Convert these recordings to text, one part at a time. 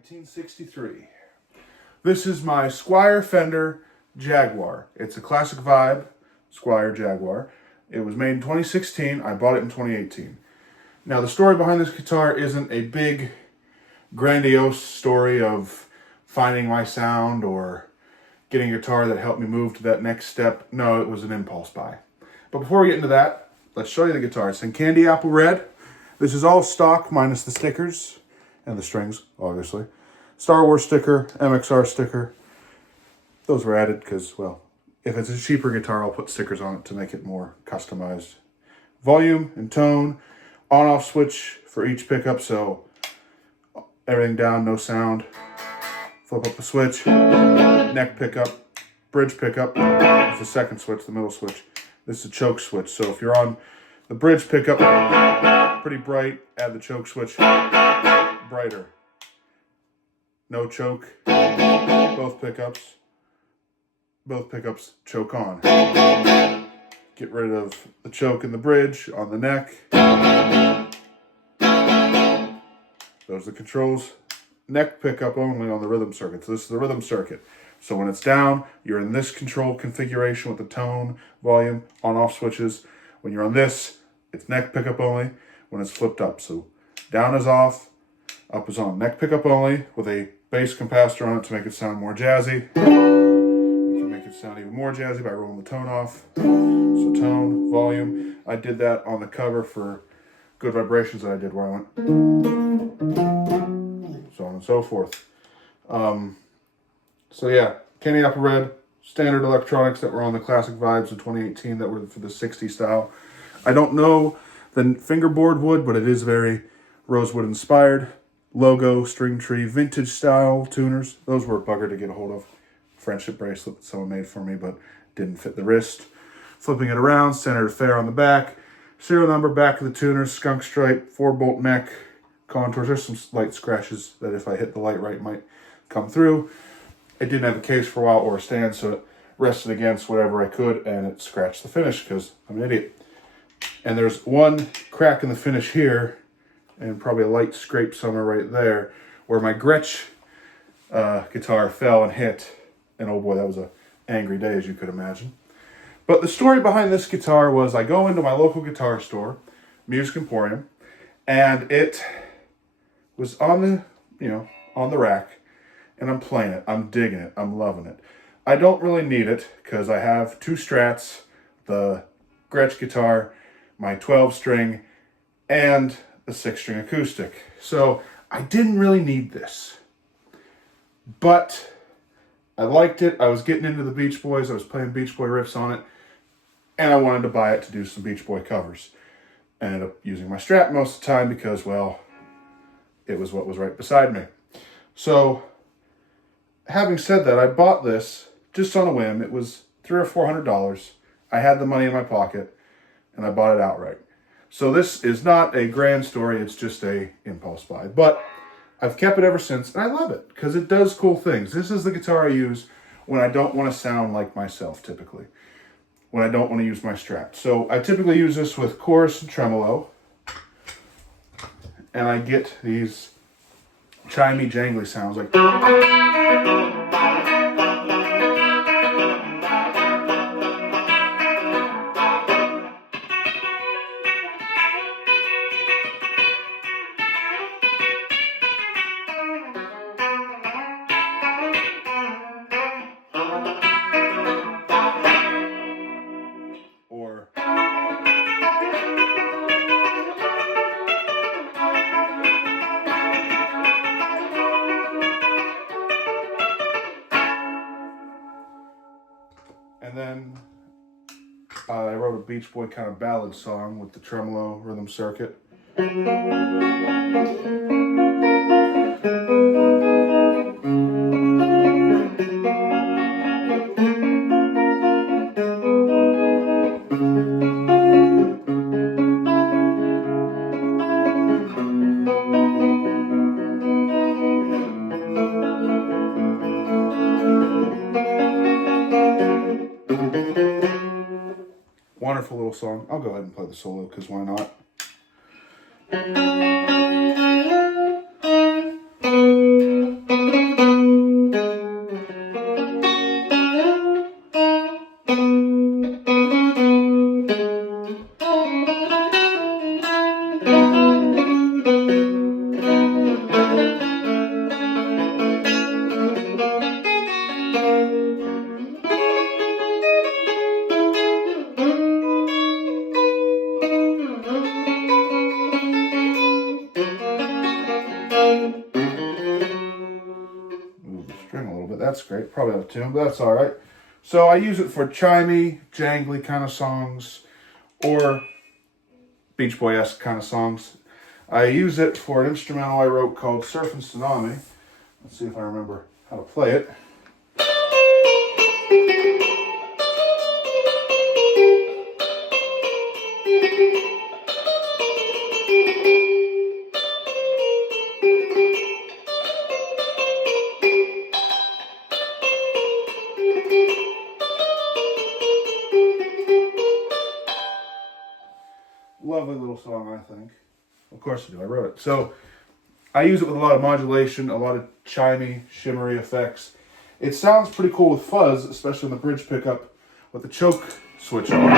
1963. This is my Squier Fender Jaguar. It's a classic vibe Squier Jaguar. It was made in 2016. I bought it in 2018. Now the story behind this guitar isn't a big, grandiose story of finding my sound or getting a guitar that helped me move to that next step. No, it was an impulse buy. But before we get into that, let's show you the guitar. It's in candy apple red. This is all stock minus the stickers and the strings, obviously. Star Wars sticker, MXR sticker. Those were added because, well, if it's a cheaper guitar, I'll put stickers on it to make it more customized. Volume and tone, on-off switch for each pickup, so everything down, no sound. Flip up the switch, neck pickup, bridge pickup. It's the second switch, the middle switch. This is a choke switch, so if you're on the bridge pickup, pretty bright, add the choke switch, brighter. No choke, both pickups choke on. Get rid of the choke in the bridge on the neck. Those are the controls. Neck pickup only on the rhythm circuit. So this is the rhythm circuit. So when it's down, you're in this control configuration with the tone, volume, on-off switches. When you're on this, it's neck pickup only when it's flipped up. So down is off, up is on. Neck pickup only with a bass capacitor on it to make it sound more jazzy. You can make it sound even more jazzy by rolling the tone off. So tone, volume. I did that on the cover for Good Vibrations that I did where I went so on and so forth. So yeah, candy apple red, standard electronics that were on the classic vibes of 2018 that were for the 60s style. I don't know the fingerboard wood, but it is very rosewood inspired. Logo, string tree, vintage style tuners. Those were a bugger to get a hold of. Friendship bracelet that someone made for me, but didn't fit the wrist. Flipping it around, center fair on the back. Serial number, back of the tuner, skunk stripe, 4-bolt neck, contours. There's some light scratches that if I hit the light right might come through. It didn't have a case for a while or a stand, so it rested against whatever I could, and it scratched the finish because I'm an idiot. And there's one crack in the finish here, and probably a light scrape somewhere right there, where my Gretsch guitar fell and hit. And oh boy, that was an angry day, as you could imagine. But the story behind this guitar was I go into my local guitar store, Music Emporium, and it was on the, on the rack, and I'm playing it. I'm digging it. I'm loving it. I don't really need it because I have 2 Strats, the Gretsch guitar, my 12-string, and the 6-string acoustic. So I didn't really need this. But I liked it. I was getting into the Beach Boys. I was playing Beach Boy riffs on it. And I wanted to buy it to do some Beach Boy covers. I ended up using my Strat most of the time because, well, it was what was right beside me. So, having said that, I bought this just on a whim. It was $300 or $400. I had the money in my pocket, and I bought it outright. So this is not a grand story. It's just a impulse buy. But I've kept it ever since, and I love it because it does cool things. This is the guitar I use when I don't want to sound like myself, typically. When I don't want to use my Strat. So I typically use this with chorus and tremolo. And I get these chimey, jangly sounds like... or... And then I wrote a Beach Boy kind of ballad song with the tremolo rhythm circuit. Wonderful little song. I'll go ahead and play the solo because why not? that's great. Probably out of tune, but that's all right. So I use it for chimey, jangly kind of songs, or Beach Boy-esque kind of songs. I use it for an instrumental I wrote called Surf and Tsunami. Let's see if I remember how to play it. Lovely little song, I think. Of course I do, I wrote it. So I use it with a lot of modulation, a lot of chimey, shimmery effects. It sounds pretty cool with fuzz, especially in the bridge pickup with the choke switch on.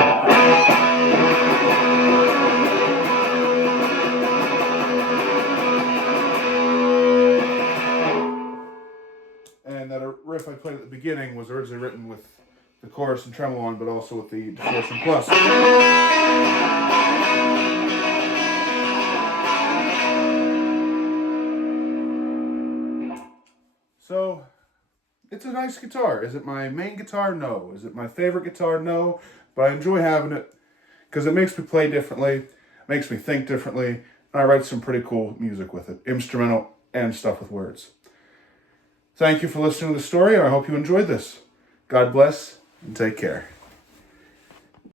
And that riff I played at the beginning was originally written with the chorus and tremolo on, but also with the distortion plus. So, it's a nice guitar. Is it my main guitar? No. Is it my favorite guitar? No. But I enjoy having it because it makes me play differently, makes me think differently, and I write some pretty cool music with it, instrumental and stuff with words. Thank you for listening to the story, and I hope you enjoyed this. God bless, and take care.